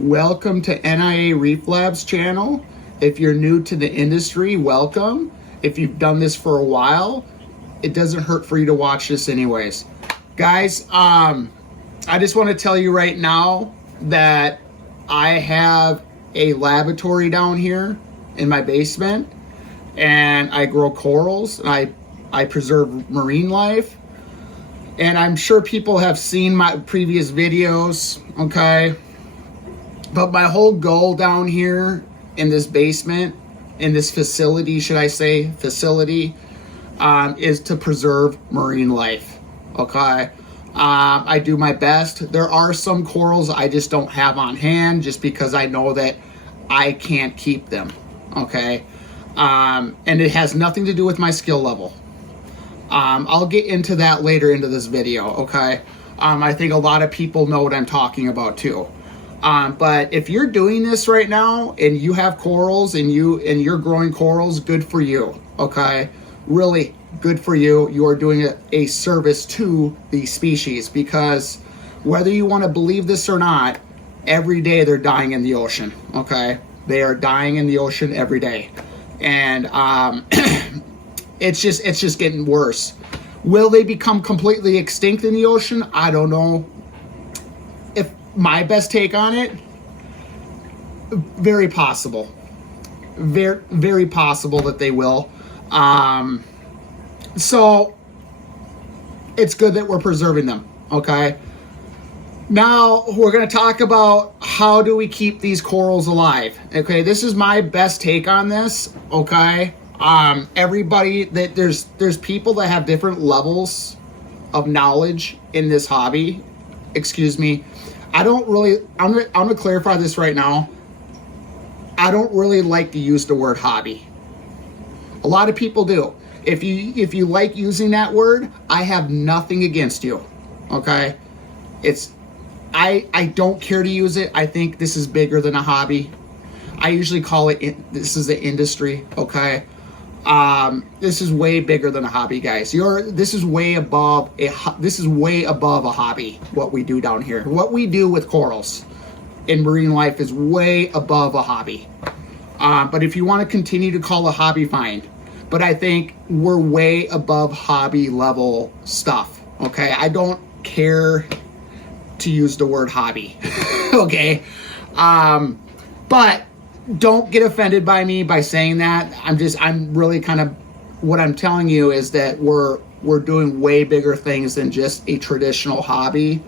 Welcome to NIA Reef Labs channel. If you're new to the industry, welcome. If you've done this for a while, it doesn't hurt for you to watch this anyways. Guys, I just want to tell you right now that I have a laboratory down here in my basement, and I grow corals, and I preserve marine life. And I'm sure people have seen my previous videos, okay? But my whole goal down here in this basement, in this facility, should I say, facility, is to preserve marine life, okay? I do my best. There are some corals I just don't have on hand just because I know that I can't keep them, okay? And it has nothing to do with my skill level. I'll get into that later into this video, okay? I think a lot of people know what I'm talking about too. But if you're doing this right now and you have corals and you're growing corals, good for you, okay? Really good for you. You are doing a service to the species, because whether you want to believe this or not, every day they're dying in the ocean, okay? They are dying in the ocean every day. And it's just getting worse. Will they become completely extinct in the ocean? I don't know. If my best take on it, very possible. Very, very possible that they will. So it's good that we're preserving them, okay? Now we're going to talk about how do we keep these corals alive. Okay, this is my best take on this, okay? Everybody, that there's people that have different levels of knowledge in this hobby. Excuse me. I'm gonna clarify this right now. I don't really like to use the word hobby. A lot of people do. If you like using that word, I have nothing against you. Okay? I don't care to use it. I think this is bigger than a hobby. I usually call it, this is the industry, okay? This is way bigger than a hobby, guys. This is way above a hobby, what we do down here. What we do with corals in marine life is way above a hobby. But if you want to continue to call a hobby, fine. But I think we're way above hobby level stuff, okay? I don't care to use the word hobby, okay? But don't get offended by me by saying that. I'm really kind of, what I'm telling you is that we're doing way bigger things than just a traditional hobby.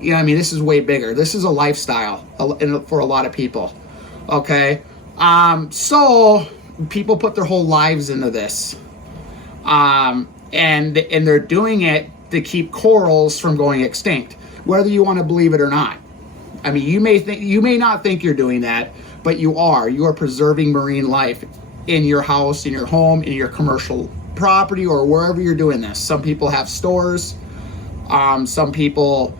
You know what I mean? This is way bigger. This is a lifestyle for a lot of people, okay? So people put their whole lives into this. And they're doing it to keep corals from going extinct, whether you want to believe it or not. I mean, you may not think you're doing that, but you are. You are preserving marine life in your house, in your home, in your commercial property, or wherever you're doing this. Some people have stores. Some people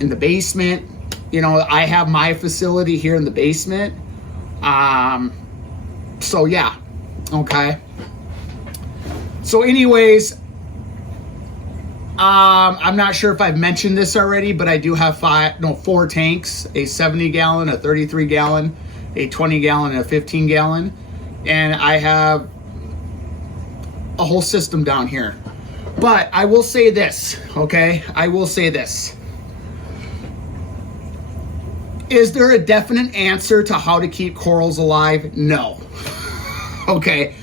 in the basement. You know, I have my facility here in the basement. So yeah, okay. So anyways, I'm not sure if I've mentioned this already, but I do have 4 tanks, a 70-gallon, a 33-gallon, a 20-gallon, and a 15-gallon. And I have a whole system down here. But I will say this, okay? I will say this. Is there a definite answer to how to keep corals alive? No. Okay.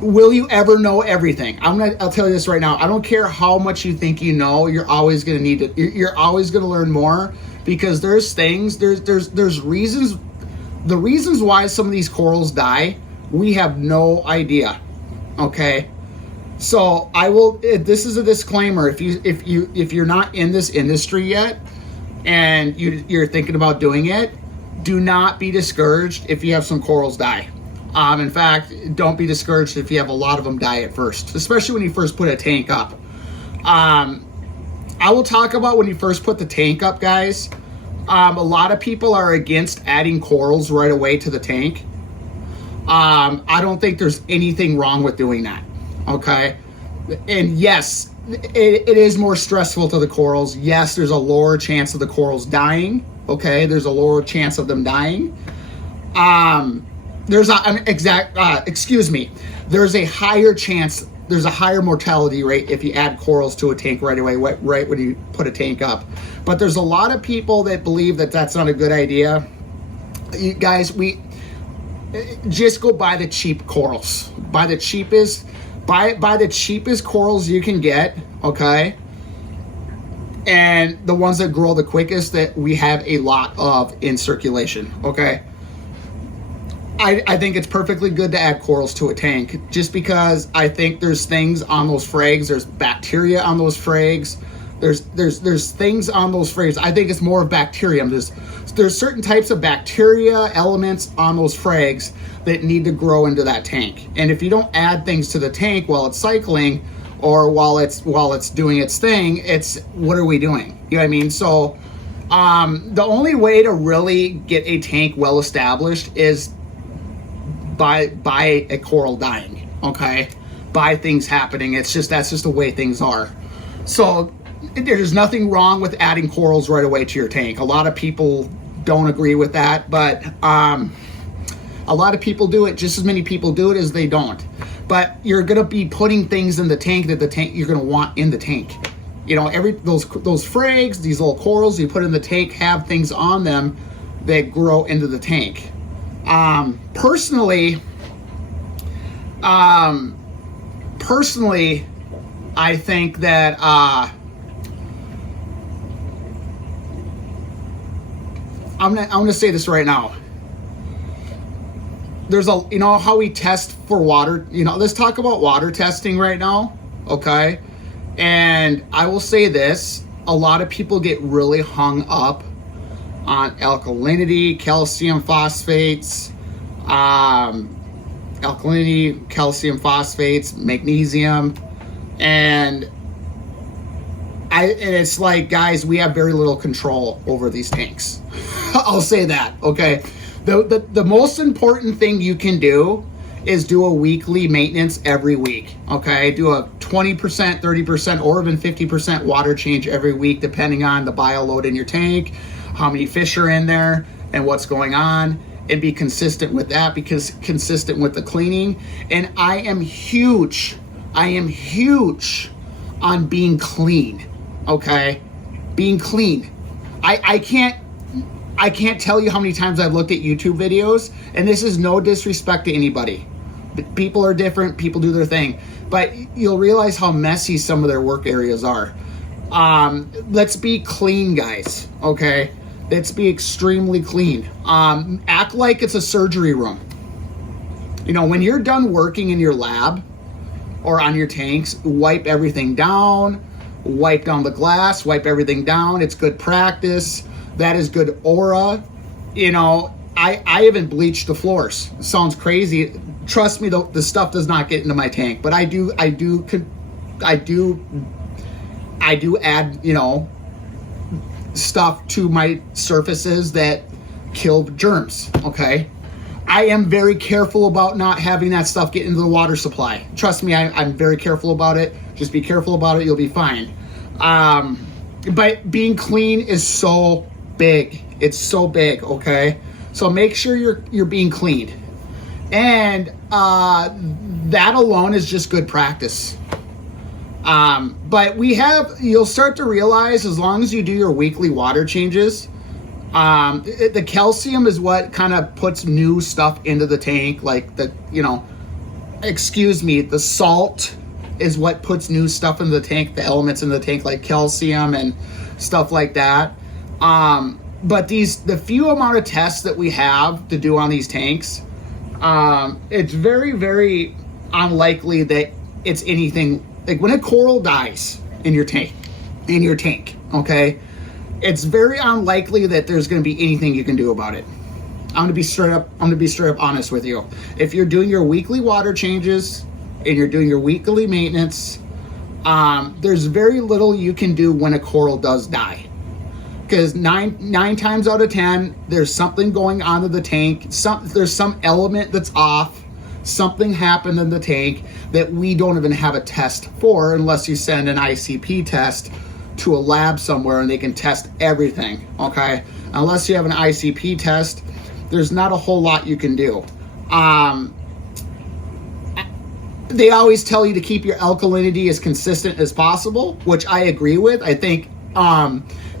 Will you ever know everything? I'll tell you this right now. I don't care how much you think you know. You're always going to need to. You're always going to learn more, because there's things. There's reasons. The reasons why some of these corals die, we have no idea. Okay. So I will. This is a disclaimer. If you're not in this industry yet, and you're thinking about doing it, do not be discouraged if you have some corals die. In fact, don't be discouraged if you have a lot of them die at first, especially when you first put a tank up. I will talk about when you first put the tank up, guys. A lot of people are against adding corals right away to the tank. I don't think there's anything wrong with doing that, okay? And yes, it is more stressful to the corals. Yes, there's a lower chance of the corals dying. Okay, there's a lower chance of them dying. There's a higher chance. There's a higher mortality rate if you add corals to a tank right away, right when you put a tank up. But there's a lot of people that believe that that's not a good idea. You guys, we just go buy the cheap corals. Buy the cheapest corals you can get, okay? And the ones that grow the quickest that we have a lot of in circulation, okay? I think it's perfectly good to add corals to a tank just because I think there's things on those frags. There's bacteria on those frags. There's things on those frags. I think it's more of bacterium. There's certain types of bacteria elements on those frags that need to grow into that tank. And if you don't add things to the tank while it's cycling or while it's doing its thing, it's what are we doing? You know what I mean? So the only way to really get a tank well established is by a coral dying, okay? By things happening. That's just the way things are. So there's nothing wrong with adding corals right away to your tank. A lot of people don't agree with that, but a lot of people do it. Just as many people do it as they don't. But you're gonna be putting things in the tank that you're gonna want in the tank. You know, those frags, these little corals you put in the tank have things on them that grow into the tank. Personally, I think that I'm gonna say this right now. There's you know how we test for water. You know, let's talk about water testing right now, okay? And I will say this: a lot of people get really hung up on alkalinity, calcium phosphates, magnesium, and it's like, guys, we have very little control over these tanks. I'll say that, okay? The most important thing you can do is do a weekly maintenance every week, okay? Do a 20%, 30%, or even 50% water change every week, depending on the bio load in your tank, how many fish are in there, and what's going on, and be consistent with that, because consistent with the cleaning. And I am huge on being clean, okay? Being clean. I can't tell you how many times I've looked at YouTube videos, and this is no disrespect to anybody. People are different, people do their thing, but you'll realize how messy some of their work areas are. Let's be clean, guys, okay? Let's be extremely clean. Act like it's a surgery room. You know, when you're done working in your lab or on your tanks, wipe everything down, wipe down the glass, wipe everything down. It's good practice. That is good aura. You know, I even bleached the floors. It sounds crazy. Trust me, the stuff does not get into my tank, but I do add, you know, stuff to my surfaces that kill germs, okay? I am very careful about not having that stuff get into the water supply. Trust me, I'm very careful about it. Just be careful about it, you'll be fine. But being clean is so big. It's so big, okay? So make sure you're being clean. And that alone is just good practice. But you'll start to realize, as long as you do your weekly water changes, the calcium is what kind of puts new stuff into the tank, like the salt is what puts new stuff in the tank, the elements in the tank, like calcium and stuff like that. But the few amount of tests that we have to do on these tanks, it's very, very unlikely that it's anything. Like when a coral dies in your tank, okay, it's very unlikely that there's going to be anything you can do about it. I'm going to be straight up honest with you. If you're doing your weekly water changes and you're doing your weekly maintenance, there's very little you can do when a coral does die. Because nine times out of 10, there's something going on in the tank. There's some element that's off. something happened in the tank that we don't even have a test for unless you send an ICP test to a lab somewhere and they can test everything, okay? Unless you have an ICP test, there's not a whole lot you can do. They always tell you to keep your alkalinity as consistent as possible, which I agree with. I think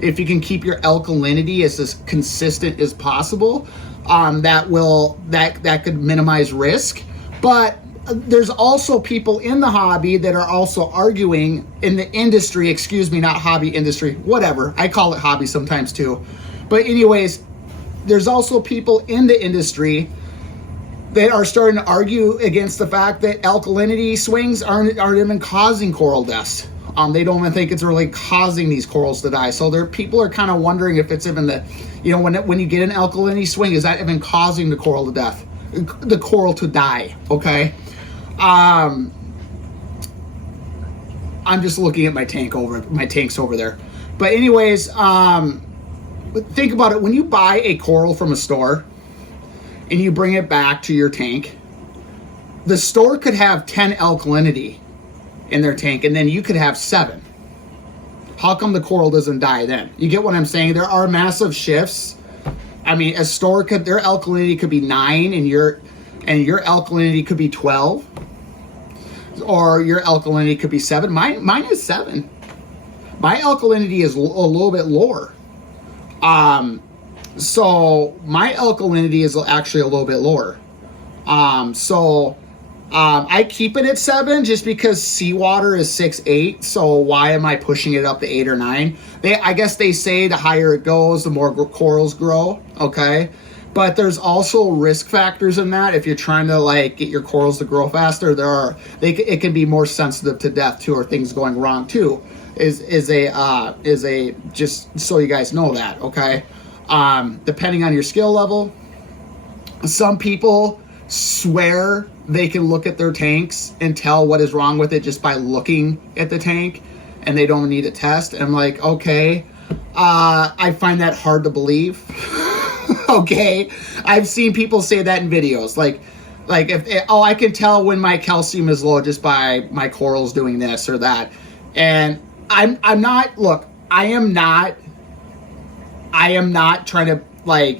if you can keep your alkalinity as consistent as possible, that could minimize risk. But there's also people in the hobby that are also arguing in the industry, excuse me, not hobby, industry, whatever. I call it hobby sometimes too. But anyways, there's also people in the industry that are starting to argue against the fact that alkalinity swings aren't even causing coral deaths. They don't even think it's really causing these corals to die. So people are kind of wondering if it's even when you get an alkalinity swing, is that even causing the coral to death, the coral to die? Okay. I'm just looking at my tanks over there. But anyways, think about it. When you buy a coral from a store and you bring it back to your tank, the store could have 10 alkalinity in their tank, and then you could have 7. How come the coral doesn't die then? You get what I'm saying? There are massive shifts. I mean, a store their alkalinity could be 9 and your alkalinity could be 12, or your alkalinity could be 7. Mine is 7. My alkalinity is a little bit lower. So my alkalinity is actually a little bit lower. I keep it at 7 just because seawater is 6-8. So why am I pushing it up to 8 or 9? I guess they say the higher it goes, the more corals grow. Okay. But there's also risk factors in that. If you're trying to get your corals to grow faster, it can be more sensitive to death too, or things going wrong too. Is a just so you guys know that. Okay. Depending on your skill level, some people swear they can look at their tanks and tell what is wrong with it just by looking at the tank, and they don't need a test. And I'm like, okay, I find that hard to believe. Okay, I've seen people say that in videos, like if I can tell when my calcium is low just by my corals doing this or that. And I'm not, look, I am not trying to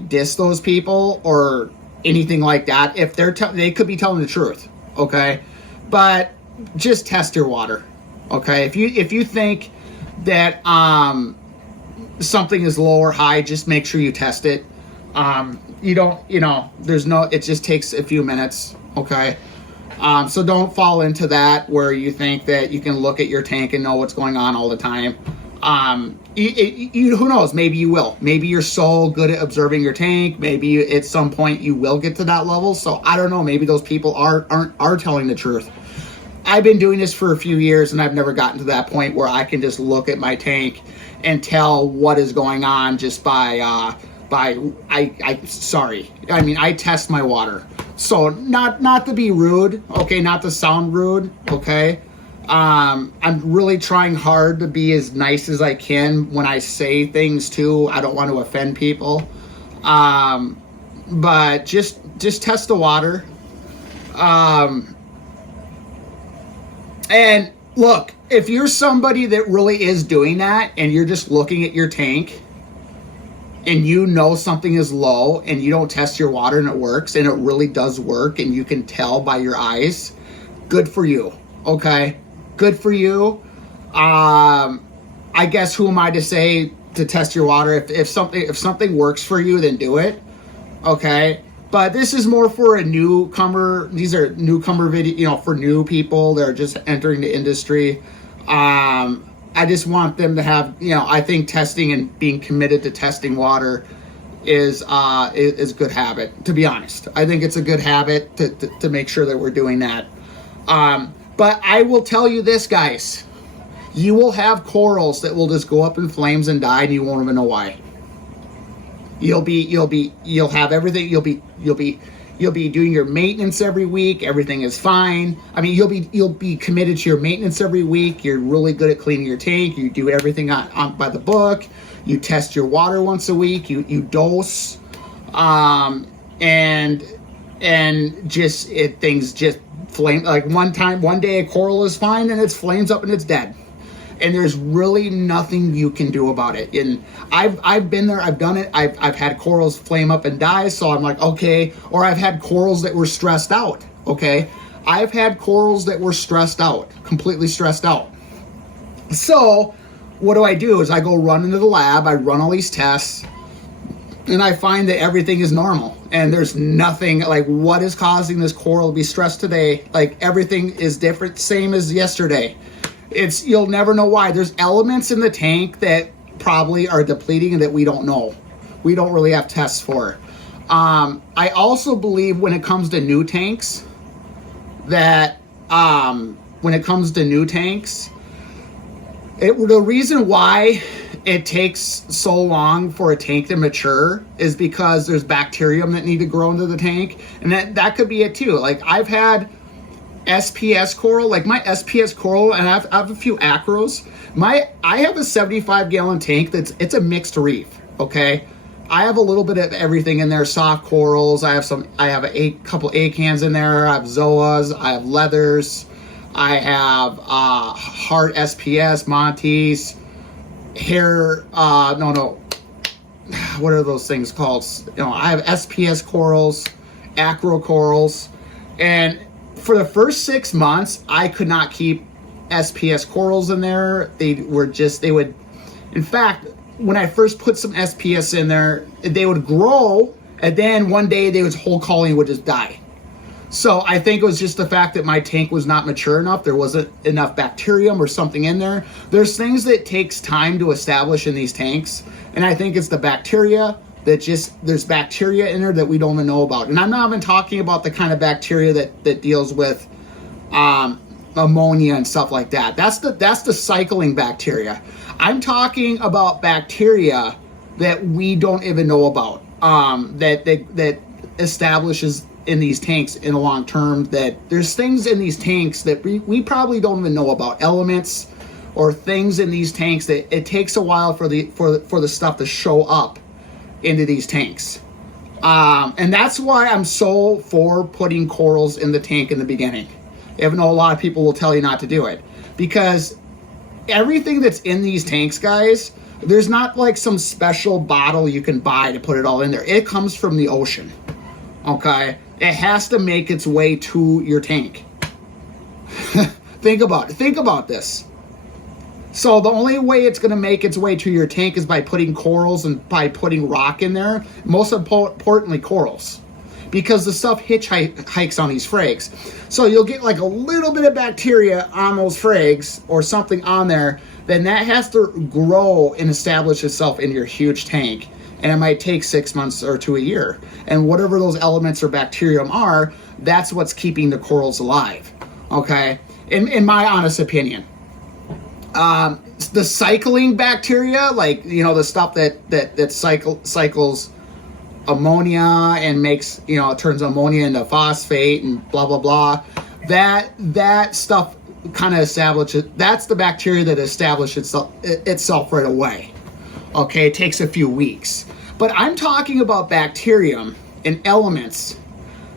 diss those people or anything like that. If they could be telling the truth, okay? But just test your water, okay? If you think that something is low or high, just make sure you test it. It just takes a few minutes, okay? So don't fall into that where you think that you can look at your tank and know what's going on all the time. Who knows? Maybe you will. Maybe you're so good at observing your tank. Maybe at some point you will get to that level. So I don't know. Maybe those people are telling the truth. I've been doing this for a few years, and I've never gotten to that point where I can just look at my tank and tell what is going on just I test my water. So not to be rude, okay, not to sound rude, okay. I'm really trying hard to be as nice as I can when I say things too. I don't want to offend people. But just test the water. And look, if you're somebody that really is doing that and you're just looking at your tank and you know something is low and you don't test your water and it works and it really does work and you can tell by your eyes, good for you, okay? Good for you. I guess who am I to say to test your water? If something works for you, then do it. Okay. But this is more for a newcomer. These are newcomer video, for new people that are just entering the industry. I just want them to have, I think testing and being committed to testing water is a good habit, to be honest. I think it's a good habit to make sure that we're doing that. But I will tell you this, guys, you will have corals that will just go up in flames and die, and you won't even know why. You'll have everything. You'll be doing your maintenance every week. Everything is fine. I mean, you'll be committed to your maintenance every week. You're really good at cleaning your tank. You do everything on by the book. You test your water once a week. You dose, and and just things just flame. Like one day a coral is fine and it flames up and it's dead, and there's really nothing you can do about it. And I've been there, I've done it. I've had corals flame up and die, so I'm like, okay. Or I've had corals that were stressed out. Okay, I've had corals that were stressed out, completely stressed out. So what do? Is I go run into the lab, I run all these tests, and I find that everything is normal. And there's nothing, like, what is causing this coral to be stressed today? Like, everything is different, same as yesterday. You'll never know why. There's elements in the tank that probably are depleting and that we don't know. We don't really have tests for. I also believe when it comes to new tanks, that the reason why it takes so long for a tank to mature is because there's bacterium that need to grow into the tank, and that could be it too. Like, I've had SPS coral, like my SPS coral, and I have a few acros. I have a 75-gallon tank it's a mixed reef. Okay, I have a little bit of everything in there. Soft corals. I have a couple acans in there. I have zoas. I have leathers. I have hard SPS, Montes, hair. What are those things called? I have SPS corals, acro corals, and for the first 6 months, I could not keep SPS corals in there. They would, in fact, when I first put some SPS in there, they would grow, and then one day the whole colony would just die. So I think it was just the fact that my tank was not mature enough. There wasn't enough bacterium or something in there. There's things that takes time to establish in these tanks, and I think it's the bacteria there's bacteria in there that we don't even know about. And I'm not even talking about the kind of bacteria that deals with ammonia and stuff like that. That's the cycling bacteria. I'm talking about bacteria that we don't even know about, that establishes in these tanks in the long term. That there's things in these tanks that we probably don't even know about, elements or things in these tanks that it takes a while for the stuff to show up into these tanks. And that's why I'm so for putting corals in the tank in the beginning, even though a lot of people will tell you not to do it, because everything that's in these tanks, guys, there's not like some special bottle you can buy to put it all in there. It comes from the ocean. Okay, it has to make its way to your tank. Think about this. So the only way it's going to make its way to your tank is by putting corals and by putting rock in there. Most importantly, corals, because the stuff hitchhikes on these frags. So you'll get like a little bit of bacteria on those frags or something on there. Then that has to grow and establish itself in your huge tank. And it might take 6 months or to a year. And whatever those elements or bacterium are, that's what's keeping the corals alive. Okay? In my honest opinion. The cycling bacteria, like, the stuff that cycles ammonia and makes, it turns ammonia into phosphate and blah, blah, blah. That stuff kind of establishes, that's the bacteria that establishes itself right away. Okay, it takes a few weeks. But I'm talking about bacterium and elements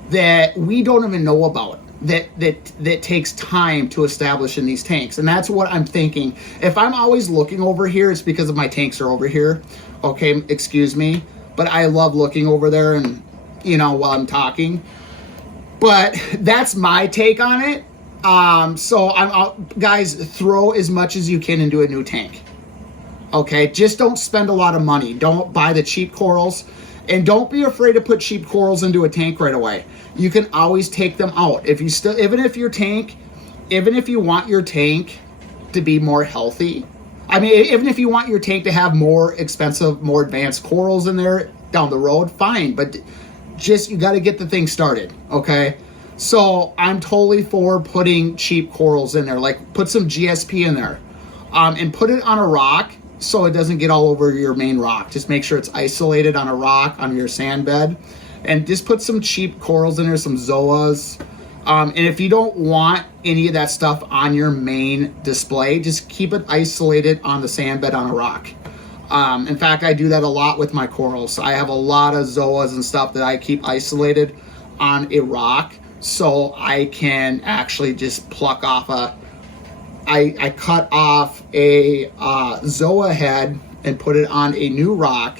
that we don't even know about, that takes time to establish in these tanks. And that's what I'm thinking. If I'm always looking over here, it's because of my tanks are over here. Okay, excuse me. But I love looking over there and, while I'm talking. But that's my take on it. So guys, throw as much as you can into a new tank. Okay, just don't spend a lot of money. Don't buy the cheap corals, and don't be afraid to put cheap corals into a tank right away. You can always take them out. Even if you want your tank to be more healthy, even if you want your tank to have more expensive, more advanced corals in there down the road, fine. But you got to get the thing started. Okay. So I'm totally for putting cheap corals in there. Like, put some GSP in there, and put it on a rock so it doesn't get all over your main rock. Just make sure it's isolated on a rock on your sand bed, and just put some cheap corals in there, some zoas. And if you don't want any of that stuff on your main display, just keep it isolated on the sand bed on a rock. In fact, I do that a lot with my corals. I have a lot of zoas and stuff that I keep isolated on a rock so I can actually just pluck off I cut off a Zoa head and put it on a new rock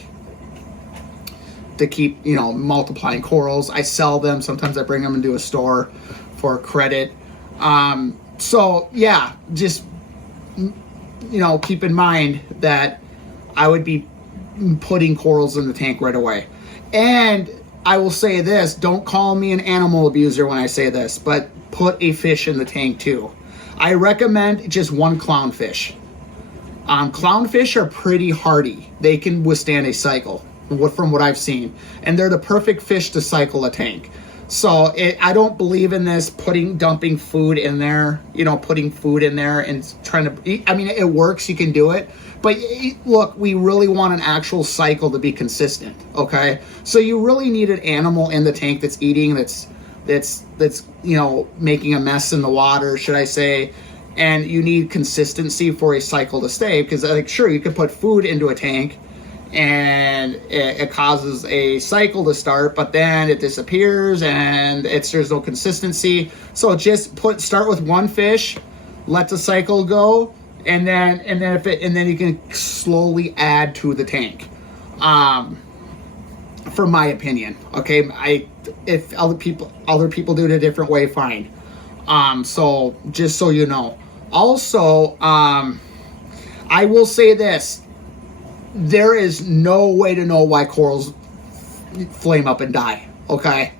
to keep, multiplying corals. I sell them. Sometimes I bring them into a store for credit. So yeah, just, keep in mind that I would be putting corals in the tank right away. And I will say this, don't call me an animal abuser when I say this, but put a fish in the tank too. I recommend just one clownfish. Clownfish are pretty hardy. They can withstand a cycle, from what I've seen. And they're the perfect fish to cycle a tank. So I don't believe in this dumping food in there, putting food in there and trying to eat. I mean, it works, you can do it. But look, we really want an actual cycle to be consistent, okay? So you really need an animal in the tank that's eating, that's making a mess in the water, should I say, and you need consistency for a cycle to stay, because sure, you could put food into a tank and it causes a cycle to start, but then it disappears and there's no consistency. So just start with one fish, let the cycle go, and then you can slowly add to the tank. For my opinion, okay. If other people do it a different way, fine. So just so you know. Also, I will say this: there is no way to know why corals flame up and die. Okay,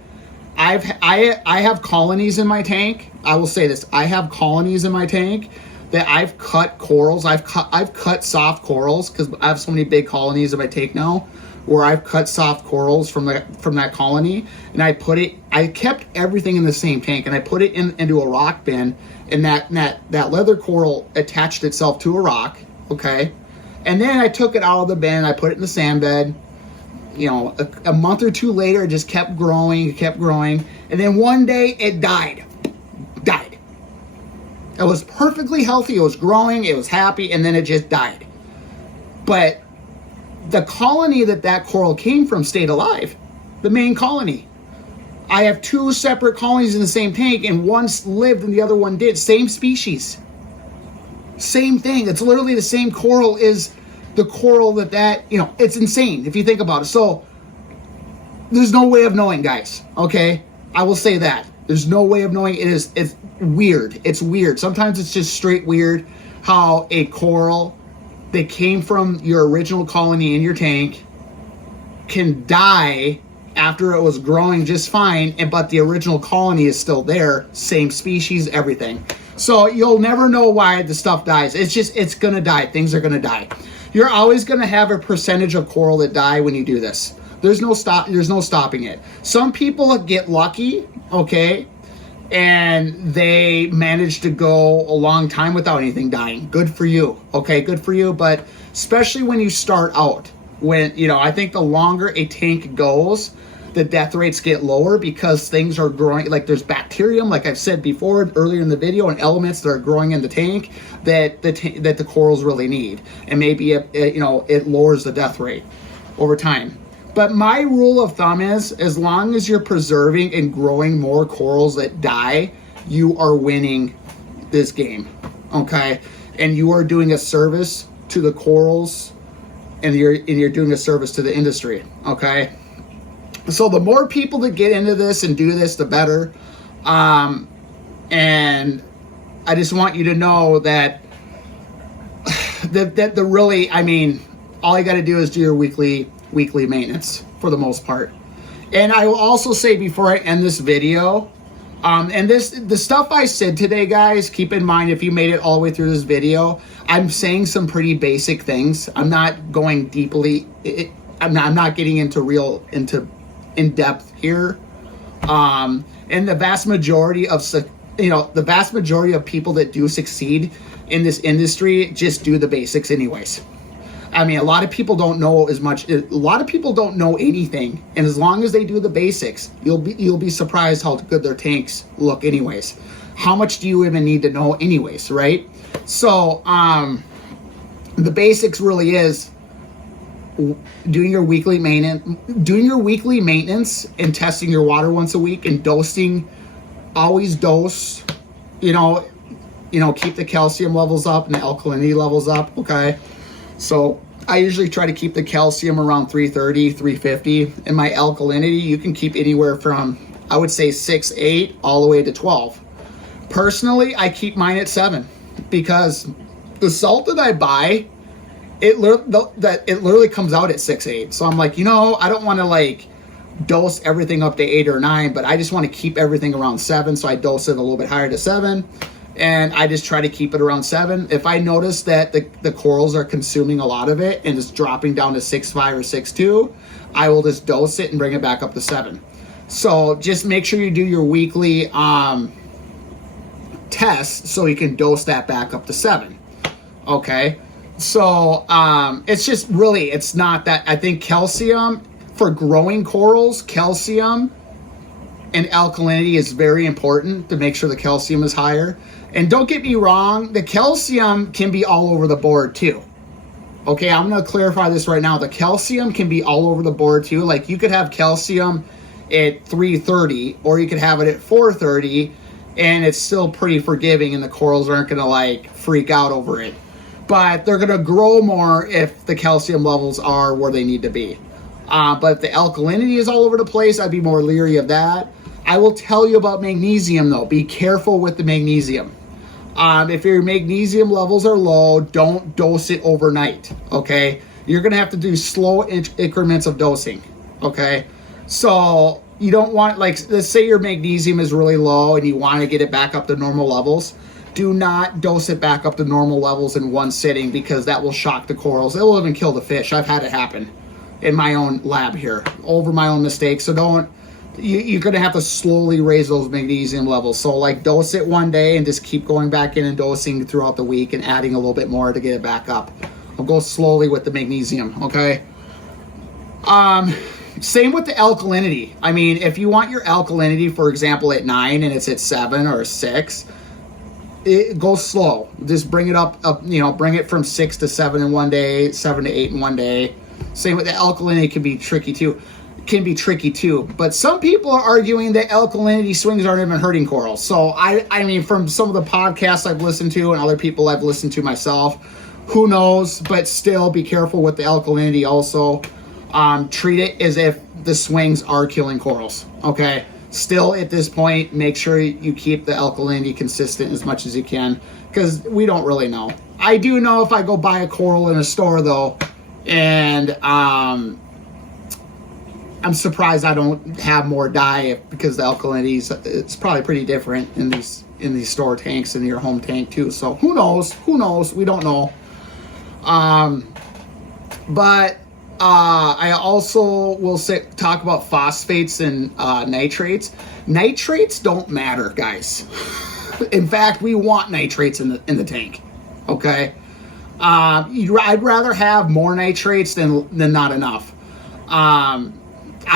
I have colonies in my tank. I will say this: I have colonies in my tank that I've cut corals. I've cut soft corals because I have so many big colonies in my tank now, where I've cut soft corals from that colony, and I kept everything in the same tank, and I put it into a rock bin, and that leather coral attached itself to a rock, okay? And then I took it out of the bin, I put it in the sand bed. A month or two later, it just kept growing, and then one day it died. It was perfectly healthy, it was growing, it was happy, and then it just died. But the colony that coral came from stayed alive, the main colony. I have two separate colonies in the same tank, and one lived and the other one did. Same species. Same thing. It's literally the same coral as the coral it's insane if you think about it. So there's no way of knowing, guys, okay? I will say that. There's no way of knowing. It's weird. It's weird. Sometimes it's just straight weird how a coral that came from your original colony in your tank can die after it was growing just fine, but the original colony is still there, same species, everything. So you'll never know why the stuff dies. It's gonna die. Things are gonna die. You're always gonna have a percentage of coral that die when you do this. There's no stopping it. Some people get lucky, okay, and they manage to go a long time without anything dying. Good for you, okay, good for you. But especially when you start out, I think the longer a tank goes, the death rates get lower because things are growing. Like there's bacterium, like I've said before earlier in the video, and elements that are growing in the tank that the corals really need, and maybe it lowers the death rate over time. But my rule of thumb is, as long as you're preserving and growing more corals that die, you are winning this game, okay? And you are doing a service to the corals, and you're doing a service to the industry, okay? So the more people that get into this and do this, the better. And I just want you to know that all you got to do is do your weekly maintenance for the most part. And I will also say before I end this video, the stuff I said today, guys, keep in mind, if you made it all the way through this video, I'm saying some pretty basic things. I'm not going deeply. I'm not getting into in depth here. And the vast majority of people that do succeed in this industry just do the basics anyways. I mean, a lot of people don't know as much. A lot of people don't know anything, and as long as they do the basics, you'll be surprised how good their tanks look anyways. How much do you even need to know anyways, right? So the basics really is doing your weekly maintenance and testing your water once a week and dosing. Always dose, keep the calcium levels up and the alkalinity levels up. Okay, so I usually try to keep the calcium around 330, 350, and my alkalinity you can keep anywhere from, I would say, 6, 8 all the way to 12. Personally, I keep mine at 7 because the salt that I buy, it literally comes out at 6, 8. So I'm like, I don't want to dose everything up to 8 or 9, but I just want to keep everything around 7. So I dose it a little bit higher to 7, and I just try to keep it around 7. If I notice that the corals are consuming a lot of it and it's dropping down to 6.5 or 6.2, I will just dose it and bring it back up to 7. So just make sure you do your weekly test so you can dose that back up to 7. Okay, so it's just really, it's not that. I think calcium for growing corals, calcium and alkalinity is very important to make sure the calcium is higher. And don't get me wrong, the calcium can be all over the board too. Okay, I'm going to clarify this right now. The calcium can be all over the board too. Like you could have calcium at 330 or you could have it at 430 and it's still pretty forgiving and the corals aren't going to freak out over it. But they're going to grow more if the calcium levels are where they need to be. But if the alkalinity is all over the place, I'd be more leery of that. I will tell you about magnesium though. Be careful with the magnesium. If your magnesium levels are low, don't dose it overnight, okay? You're going to have to do slow increments of dosing, okay? So you don't want, let's say your magnesium is really low and you want to get it back up to normal levels. Do not dose it back up to normal levels in one sitting because that will shock the corals. It will even kill the fish. I've had it happen in my own lab here over my own mistakes. So you're going to have to slowly raise those magnesium levels. So dose it one day and just keep going back in and dosing throughout the week and adding a little bit more to get it back up. I'll go slowly with the magnesium, okay? Same with the alkalinity. I mean, if you want your alkalinity, for example, at 9 and it's at 7 or 6, it goes slow. Just bring it up, bring it from 6 to 7 in one day, 7 to 8 in one day. Same with the alkalinity can be tricky too. But some people are arguing that alkalinity swings aren't even hurting corals. So I mean, from some of the podcasts I've listened to and other people I've listened to myself, who knows? But still, be careful with the alkalinity. Also, treat it as if the swings are killing corals. Okay. Still, at this point, make sure you keep the alkalinity consistent as much as you can because we don't really know. I do know if I go buy a coral in a store though, and I'm surprised I don't have more dye because the alkalinity it's probably pretty different in these store tanks and your home tank too. So who knows? We don't know. But I also will talk about phosphates and nitrates. Nitrates don't matter, guys. In fact, we want nitrates in the tank. Okay. I'd rather have more nitrates than not enough. I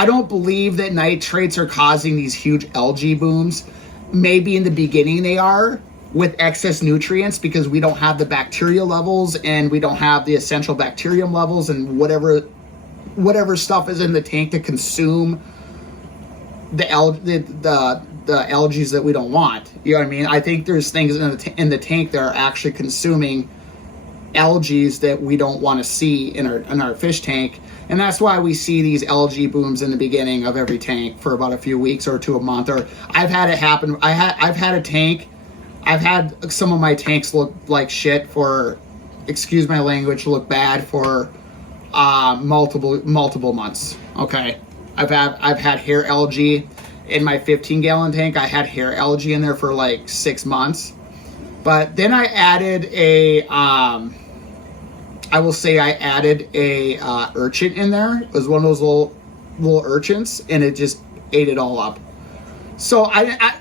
don't believe that nitrates are causing these huge algae booms. Maybe in the beginning they are with excess nutrients because we don't have the bacteria levels and we don't have the essential bacterium levels and whatever stuff is in the tank to consume the algae that we don't want. You know what I mean? I think there's things in the tank that are actually consuming algae that we don't want to see in our fish tank. And that's why we see these algae booms in the beginning of every tank for about a few weeks or to a month. Or I've had it happen. I've had some of my tanks look like shit for, excuse my language, look bad for multiple months. Okay, I've had hair algae in my 15-gallon tank. I had hair algae in there for 6 months, but then I added I will say I added a urchin in there. It was one of those little urchins, and it just ate it all up. So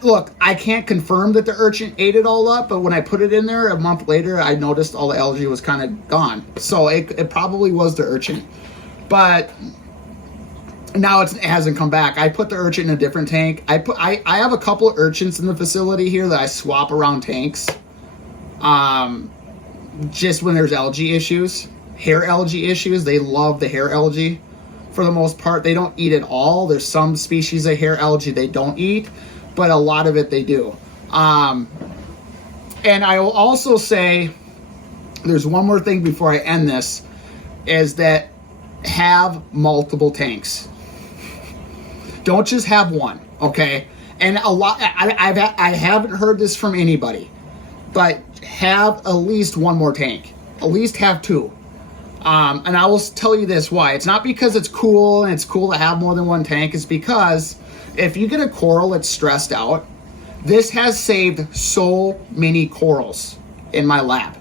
look, I can't confirm that the urchin ate it all up, but when I put it in there a month later, I noticed all the algae was kind of gone. So it probably was the urchin, but now it hasn't come back. I put the urchin in a different tank. I have a couple of urchins in the facility here that I swap around tanks. Just when there's algae issues. hair algae issues. They love the hair algae for the most part. They don't eat it all. There's some species of hair algae they don't eat, but a lot of it they do. And I will also say, there's one more thing before I end this, is that have multiple tanks. Don't just have one, okay? And a lot, I haven't heard this from anybody, but have at least one more tank. At least have two. And I will tell you this why. It's not because it's cool and it's cool to have more than one tank. It's because if you get a coral that's stressed out, this has saved so many corals in my lab.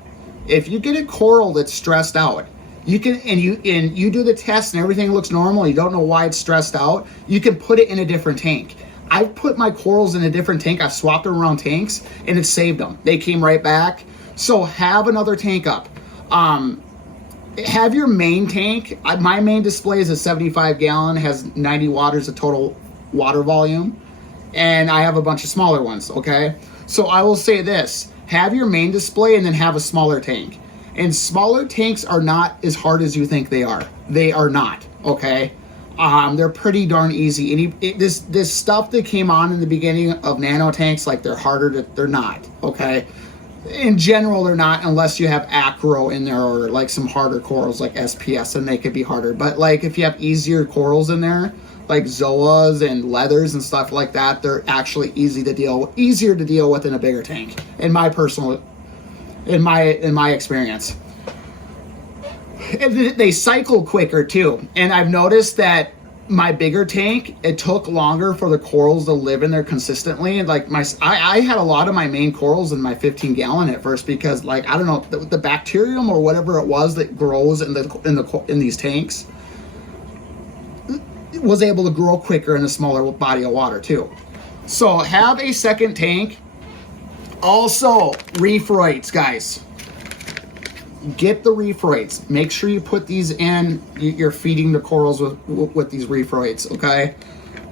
If you get a coral that's stressed out, you can, and you do the test and everything looks normal, you don't know why it's stressed out, you can put it in a different tank. I've put my corals in a different tank, I've swapped them around tanks, and it saved them. They came right back. So have another tank up. Have your main tank. My main display is a 75 gallon, has 90 waters of total water volume, and I have a bunch of smaller ones, okay? So I will say this, have your main display and then have a smaller tank. And smaller tanks are not as hard as you think they are. They are not, okay? They're pretty darn easy. This stuff that came on in the beginning of nano tanks, like they're harder, they're not, okay? In general, they're not, unless you have acro in there or like some harder corals like SPS, and they could be harder. But like if you have easier corals in there, like zoas and leathers and stuff like that, they're actually easier to deal with in a bigger tank, in my experience. And they cycle quicker too. And I've noticed that my bigger tank, it took longer for the corals to live in there consistently. And like I had a lot of my main corals in my 15 gallon at first, because like, I don't know, the bacterium or whatever it was that grows in these tanks was able to grow quicker in a smaller body of water too. So have a second tank. Also, reef rights, guys. Get the reef rights. Make sure you put these in. You're feeding the corals with these reef rights, okay?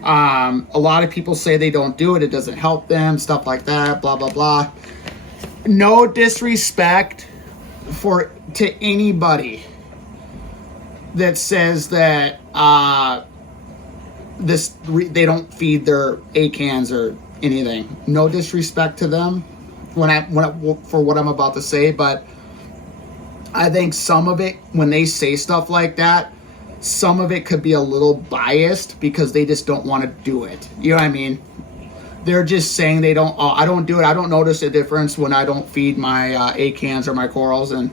A lot of people say they don't do it. It doesn't help them, stuff like that, blah, blah, blah. No disrespect to anybody that says that they don't feed their acans or anything. No disrespect to them for what I'm about to say, but I think some of it, when they say stuff like that, some of it could be a little biased because they just don't want to do it. You know what I mean? They're just saying they don't, I don't do it. I don't notice a difference when I don't feed my acans or my corals. And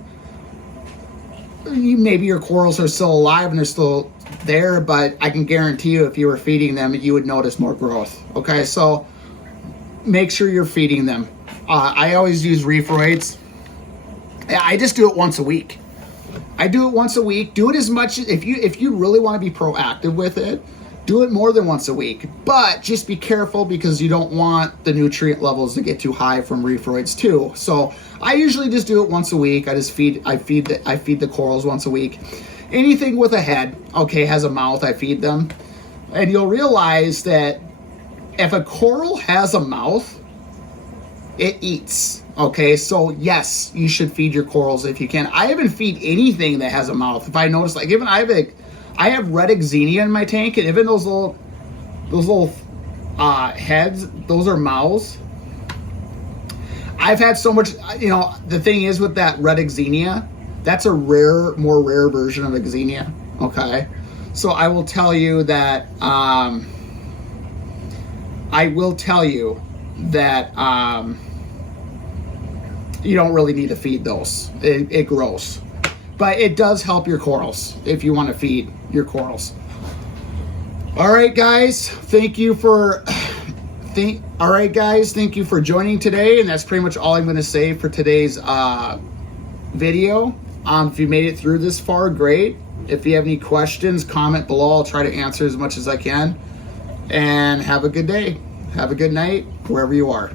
maybe your corals are still alive and they're still there, but I can guarantee you if you were feeding them, you would notice more growth. Okay, so make sure you're feeding them. I always use reef rights. I just do it once a week. I do it once a week. Do it as much, if you really want to be proactive with it, do it more than once a week. But just be careful because you don't want the nutrient levels to get too high from reef rights too. So I usually just do it once a week. I feed the corals once a week. Anything with a head, okay, has a mouth, I feed them. And you'll realize that if a coral has a mouth, it eats. Okay, so yes, you should feed your corals if you can. I haven't feed anything that has a mouth. If I notice, like even I have red exenia in my tank, and even those little heads, those are mouths. I've had so much, the thing is with that red exenia, that's a more rare version of exenia. Okay, so I will tell you that you don't really need to feed those. It grows. But it does help your corals if you want to feed your corals. All right, guys. Thank you for joining today. And that's pretty much all I'm going to say for today's video. If you made it through this far, great. If you have any questions, comment below. I'll try to answer as much as I can. And have a good day. Have a good night, wherever you are.